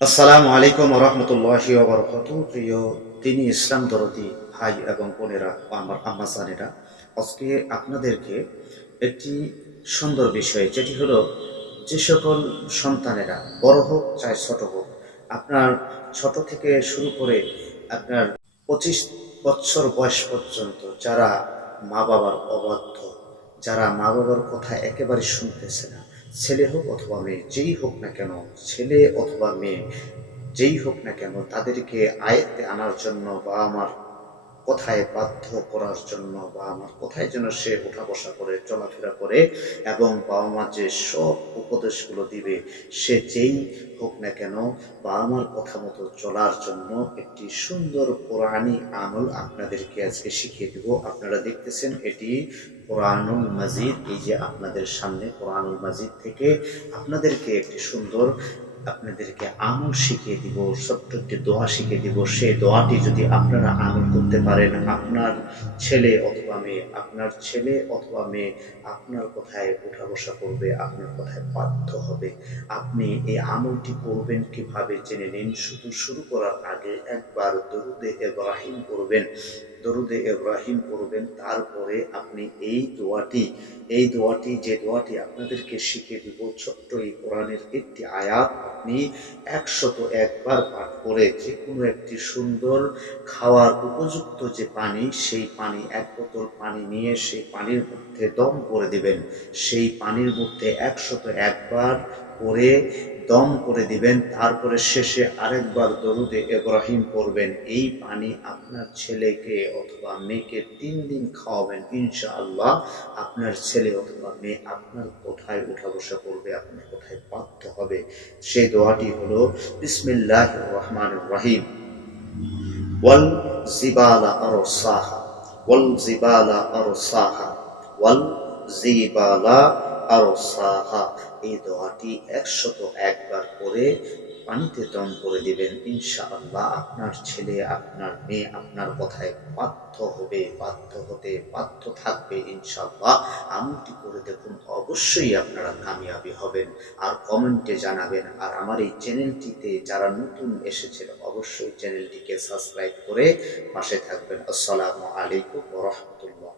আসসালামু আলাইকুম রহমতুল্লাহি ওয়া বারাকাতুহু। প্রিয় তিনি ইসলাম দরদি ভাই এবং বোনেরা, আমার আম্মাজানেরা, আজকে আপনাদেরকে একটি সুন্দর বিষয়, যেটি হলো যে সকল সন্তানেরা বড় হোক চাই ছোট হোক, আপনার ছোট থেকে শুরু করে আপনার 25 বছর বয়স পর্যন্ত যারা মা বাবার অবাধ্য, যারা মা বাবার কথা একেবারে শুনতেছে না, ছেলে হোক অথবা মেয়ে, যেই হোক না কেন, ছেলে অথবা মেয়ে যেই হোক না কেন, তাদেরকে আয়ত্তে আনার জন্য বা আমার কথায় বাধ্য করার জন্য বা আমার কথায় যেন সে ওঠা বসা করে, চলাফেরা করে এবং বাবা মা যে সব উপদেশগুলো দিবে, সে যেই হোক না কেন, বাবা মার কথা মতো চলার জন্য একটি সুন্দর কোরআনি আমল আপনাদেরকে আজকে শিখিয়ে দিব। আপনারা দেখতেছেন এটি কোরআনুল মাজিদ। এই যে আপনাদের সামনে কোরআনুল মাজিদ থেকে আপনাদেরকে একটি সুন্দর আপনাদেরকে আমল শিখিয়ে দিব, ছোট্ট একটি দোয়া শিখিয়ে দিব। সেই দোয়াটি যদি আপনারা আমল করতে পারেন, আপনার ছেলে অথবা মেয়ে, আপনার ছেলে অথবা মেয়ে আপনার কথায় উঠা বসা করবে, আপনার কথায় বাধ্য হবে। আপনি এই আমলটি করবেন কিভাবে জেনে নিন। শুরু করার আগে একবার দরুদে ইব্রাহিম পড়বেন। দরুদে ইব্রাহিম পড়বেন, তারপরে আপনি এই দোয়াটি যে দোয়াটি আপনাদেরকে শিখিয়ে দিব, ছোট্ট এই কোরআনের একটি আয়াত আপনি 101 বার পাঠ করে যে কোনো একটি সুন্দর খাওয়ার উপযুক্ত যে পানি, সেই পানি 1 বোতল পানি নিয়ে সেই পানির মধ্যে দম করে দিবেন। সেই পানির মধ্যে 101 বার করে দম করে দিবেন। তারপরে শেষে আরেকবার দরুদে ইব্রাহিম পড়বেন। এই পানি আপনার ছেলেকে অথবা মেয়েকে 3 দিন খাওয়াবেন, ইনশাআল্লাহ আপনার ছেলে অথবা মেয়ে আপনার কোঠায় উঠা বসা করবে, আপনার কোঠায় বাধ্য হবে। সেই দোয়াটি হলো বিসমিল্লাহির রহমানির রহিম। ওয়াল জিবালা আরসাহা, ওয়াল জিবালা আরসাহা, ওয়াল জিবালা আরসাহা। এই দোয়াটি 101 বার করে পানিতে দম করে দিবেন, ইনশাআল্লাহ আপনার ছেলে আপনার মেয়ে আপনার কথায় বাধ্য হবে, বাধ্য হতে বাধ্য থাকবে ইনশাআল্লাহ। আমলটি করে দেখুন, অবশ্যই আপনারা কামিয়াবি হবেন। আর কমেন্টে জানাবেন। আর আমার এই চ্যানেলটিতে যারা নতুন এসেছেন, অবশ্যই চ্যানেলটিকে সাবস্ক্রাইব করে পাশে থাকবেন। আসসালামু আলাইকুম ওয়া রাহমাতুল্লাহ।